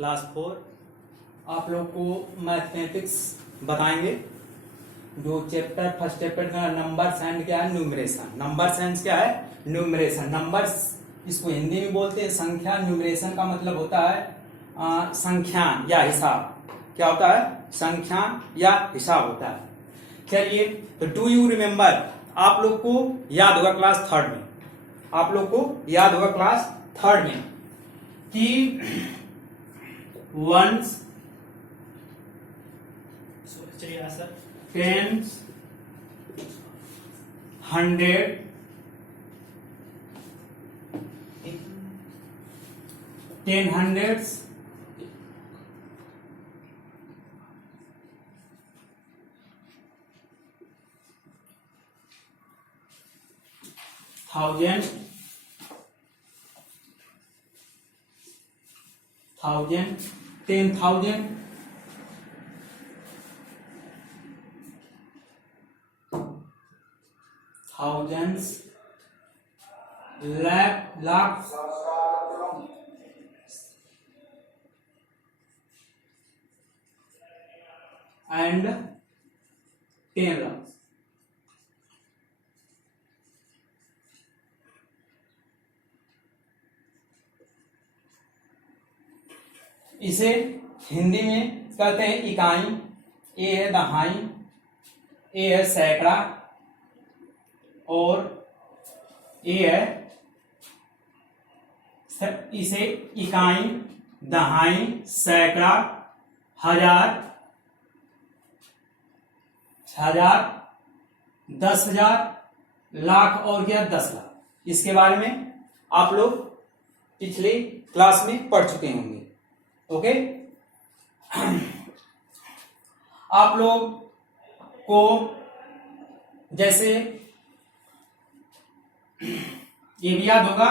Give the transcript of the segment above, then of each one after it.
Class 4 आप लोग को मैथमेटिक्स बताएंगे। जो चैप्टर फर्स्ट चैप्टर का नंबर्स एंड क्या है, न्यूमरेशन। नंबर्स एंड क्या है, न्यूमरेशन। नंबर्स इसको हिंदी में बोलते हैं संख्या। न्यूमरेशन का मतलब होता है संख्या या हिसाब। क्या होता है, संख्या या हिसाब होता है। चलिए, तो डू यू रिमेम्बर, आप लोग को याद होगा क्लास थर्ड में, आप लोग को याद होगा क्लास थर्ड में कि ones, tens, hundred, ten hundreds, thousand, thousand, 10,000, thousands, lakhs, and 10 lakhs। इसे हिंदी में कहते हैं इकाई। ए है दहाई, ए है सैकड़ा, और ए है, इसे इकाई, दहाई, सैकड़ा, हजार, 10,000, लाख और क्या 10 लाख। इसके बारे में आप लोग पिछले क्लास में पढ़ चुके होंगे। ओके, आप लोग को जैसे ये भी याद होगा,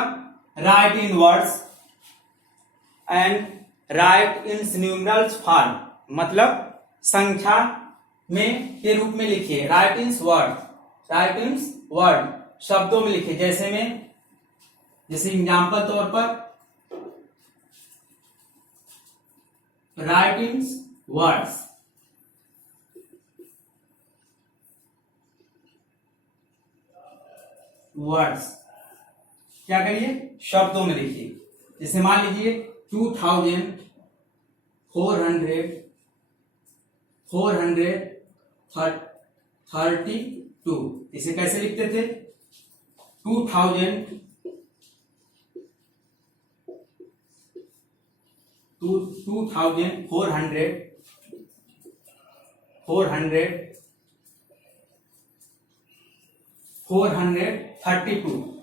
right in words and right in numerals form, मतलब संख्या में के रूप में लिखिए। राइट इन वर्ड, राइट इन वर्ड शब्दों में लिखिए। जैसे एग्जाम्पल तौर पर राइट इन वर्ड्स, वर्ड्स क्या करिए, शब्दों में लिखिए। जैसे मान लीजिए 2,432, इसे कैसे लिखते थे, 2,432, 432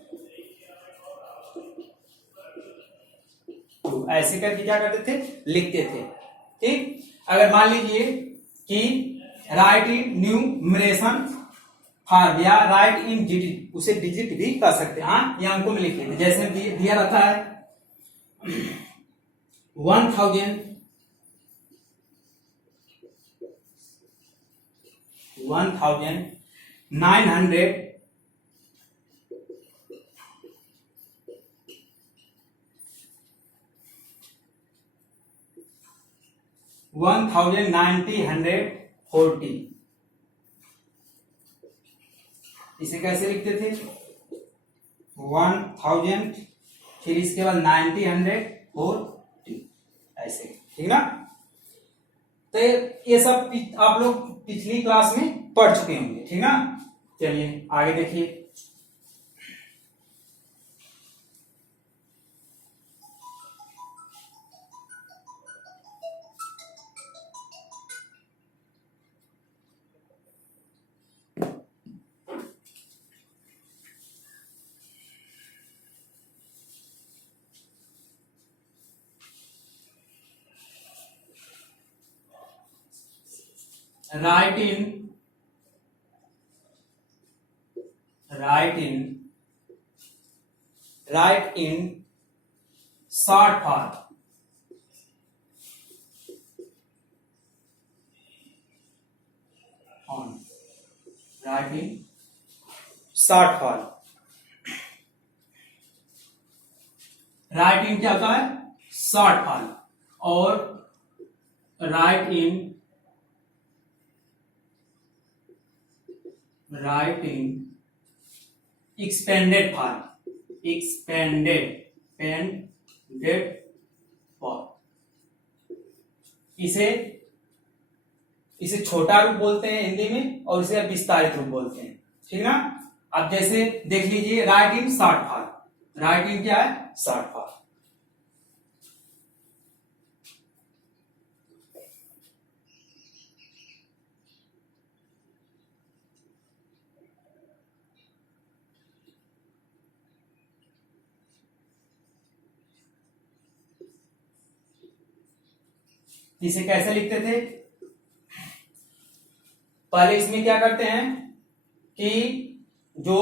ऐसे करके क्या करते थे, लिखते थे। ठीक, अगर मान लीजिए कि राइट इन न्यूमरेशन फॉर्म या राइट इन डिजिट, उसे डिजिट भी कर सकते हैं। हाँ, ये अंकों में लिखते थे। जैसे दिया रहता है 1,000, 1,900, 1,940, इसे कैसे लिखते थे, 1,000, फिर इसके बाद 9,040, ऐसे। ठीक ना। तो ये सब आप लोग पिछली क्लास में पढ़ चुके होंगे। ठीक ना। चलिए आगे देखिए। Write in short form, write in short form. Write in क्या होता है, शॉर्ट फॉर्म। और राइट इन एक्सपेंडेड फॉर्म, इसे छोटा रूप बोलते हैं हिंदी में और इसे विस्तारित रूप बोलते हैं, ठीक ना। अब जैसे देख लीजिए write in short form, write in क्या है, शॉर्ट फॉर्म। इसे कैसे लिखते थे, पहले इसमें क्या करते हैं कि जो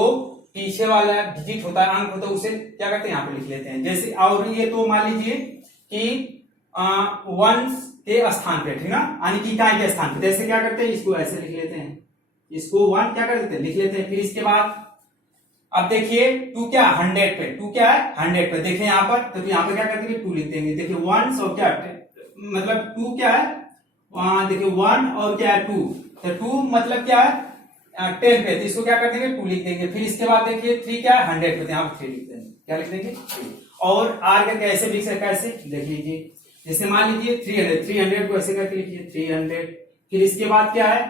पीछे वाला डिजिट होता है, अंक होता है, उसे क्या करते हैं यहाँ पे लिख लेते हैं। जैसे और ये तो मान लीजिए कि वंस के स्थान पे, ठीक ना, यानी कि इकाई के स्थान पे, जैसे क्या करते हैं इसको ऐसे लिख लेते हैं, इसको वन क्या कर देते हैं लिख लेते हैं। फिर इसके बाद अब देखिए टू क्या 100 पे, टू क्या है 100 पे, देखिए यहाँ पर, तो यहाँ पे क्या करते हैं 2 लिख देंगे। देखिए वन और क्या मतलब 2 क्या है, देखिए 1 और क्या है 2, तो 2 मतलब क्या है 10 पे, तो इसको क्या कर देंगे 2 लिख देंगे। फिर इसके बाद देखिए 3 क्या है 100 पे, यहाँ पे 3 लिख देंगे, क्या लिख देंगे 3। और आर का कैसे लिख सकते, कैसे देख लीजिए, जैसे मान लीजिए 300 को ऐसे करके लिखिए 300। फिर इसके बाद क्या है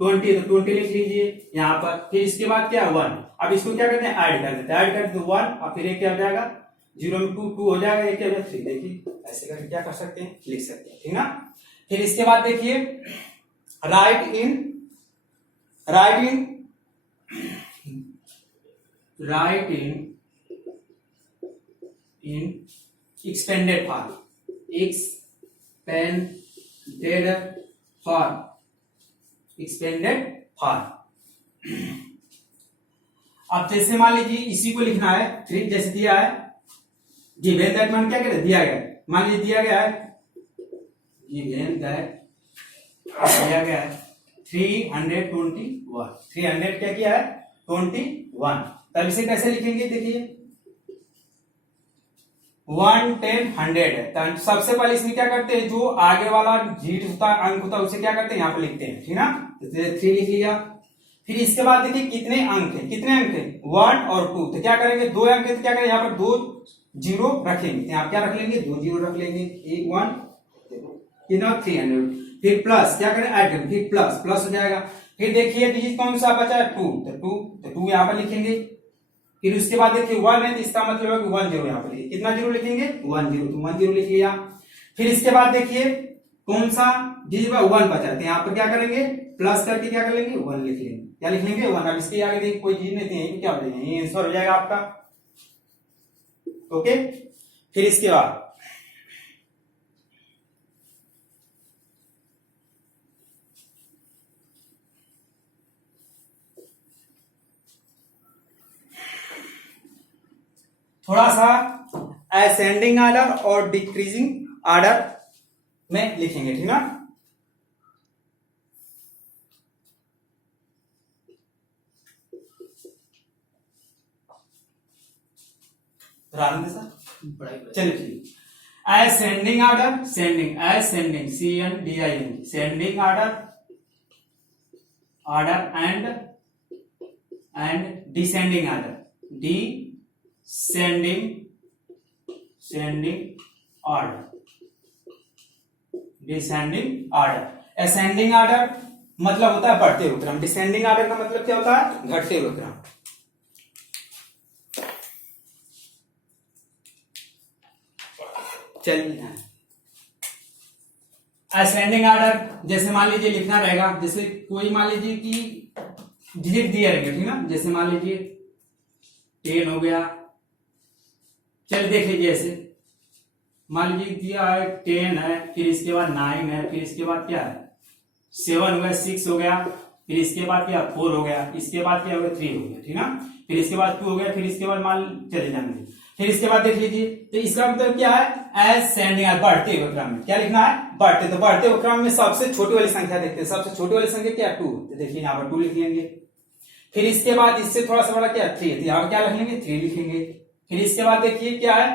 20, तो 20 लिख लीजिए यहाँ पर। फिर इसके बाद क्या है 1, अब इसको क्या करते हैं ऐड कर देते हैं, ऐड कर दो 1 और फिर एक क्या हो जाएगा 0 में 2 हो जाएगा, एक क्या हो जाएगा 3। देखिए ऐसे करके क्या कर सकते हैं लिख सकते हैं, ठीक ना। फिर इसके बाद देखिए write in expanded form, expanded form. अब जैसे मान लीजिए इसी को लिखना है, 3 जैसे दिया है, गिवन दैट मान क्या करे दिया गया, मान लीजिए दिया गया है, गिवन दैट दिया गया है 321, 300 क्या किया है 21, तब इसे कैसे लिखेंगे, देखिए 1 10 100 है, तो सबसे पहले इसमें क्या करते हैं, जो आगे वाला डिजिट होता है, अंक होता है, उसे क्या करते हैं यहाँ पे लिखते हैं, ठीक ना। तो 3 लिख लिया। फिर इसके बाद देखिए कितने अंक है, 1 और 2, तो क्या करेंगे 2 अंक है, तो क्या करेंगे यहाँ पर 2 0 रखेंगे, तो यहाँ क्या रख लेंगे 2 0 रख लेंगे, 1 300। फिर प्लस क्या करें ऐड करें, फिर प्लस हो जाएगा। फिर देखिए डिजिट कौन सा बचा है 2, तो 2 यहाँ पर लिखेंगे। फिर उसके बाद देखिए 1 है, तो इसका मतलब है कि 1 0 यहाँ पर लिखिए, कितना 0 लिखेंगे 1 0, तो 1 0 लिख लिया। फिर इसके बाद देखिए कौन सा डिजिट 1 बचा है, यहाँ पर क्या करेंगे प्लस करके क्या कर लेंगे 1 लिख लेंगे, क्या लिख लेंगे 1। अब इसके आगे देखिए कोई चीज नहीं थी, क्या हो जाएगा ये आंसर हो जाएगा आपका, ओके। फिर इसके बाद थोड़ा सा असेंडिंग ऑर्डर और डिक्रीजिंग ऑर्डर में लिखेंगे, ठीक ना। चलिए ascending order, ascending sending order and descending order, descending order. Ascending order मतलब होता है बढ़ते हुए क्रम, डिसेंडिंग ऑर्डर का मतलब क्या होता है घटते हुए क्रम। चलिए असेंडिंग ऑर्डर जैसे मान लीजिए लिखना रहेगा, जैसे कोई मान लीजिए कि डिजिट दिए रहेंगे, ठीक ना, जैसे मान लीजिए 10 हो गया, चलिए देख लीजिए ऐसे मान लीजिए दिया है 10 है, फिर इसके बाद 9 है, फिर इसके बाद क्या है 7 हो गया, 6 हो गया, फिर इसके बाद क्या 4 हो गया, इसके बाद क्या हो गया 3 हो गया, ठीक ना, फिर इसके बाद 2 हो गया, फिर इसके बाद मान चले जाएंगे। फिर इसके बाद देख लीजिए, तो इसका मतलब क्या है असेंडिंग, बढ़ते हुए क्रम में क्या लिखना है बढ़ते, तो बढ़ते हुए क्रम में सबसे छोटी वाली संख्या देखते हैं, सबसे छोटी वाली संख्या क्या 2, तो देखिए यहाँ पर 2 लिख लेंगे। फिर इसके बाद इससे थोड़ा सा बड़ा क्या 3, तो यहाँ पर क्या लिख लेंगे 3 लिखेंगे। फिर इसके बाद देखिए क्या है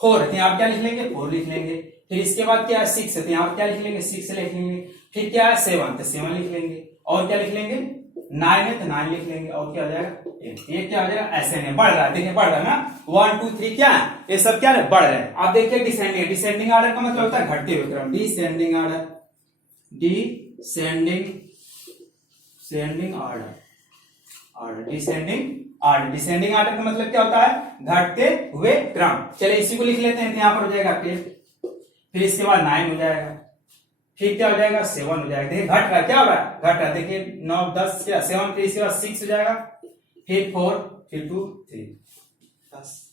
4, तो यहाँ पर क्या लिख लेंगे 4 लिख लेंगे। फिर इसके बाद क्या है 6 है, तो यहाँ पर क्या लिख लेंगे 6 लिख लेंगे। फिर क्या है 7, तो 7 लिख लेंगे। और क्या लिख लेंगे 9 है, तो 9 लिख लेंगे। और क्या हो जाएगा 8, ये क्या हो जाएगा ऐसे नहीं बढ़ रहा है, देखिए बढ़ रहा है ना 1 2 3 क्या है ये सब क्या है बढ़ रहे हैं। आप देखिए डिसेंडिंग, डिसेंडिंग ऑर्डर का मतलब होता है घटते हुए क्रम, descending order, descending order, descending order, descending order का मतलब क्या होता है घटते हुए क्रम। चलिए इसी को लिख लेते हैं, तो यहाँ पर हो जाएगा 10, फिर इसके बाद 9 हो जाएगा, फिर क्या हो जाएगा 7 हो जाएगा। देखिए घट रहा क्या हो रहा है घट रहा है, देखिए 9 10 क्या 7, फिर इसके बाद 6 हो जाएगा, फिर 4, फिर 2 3 10।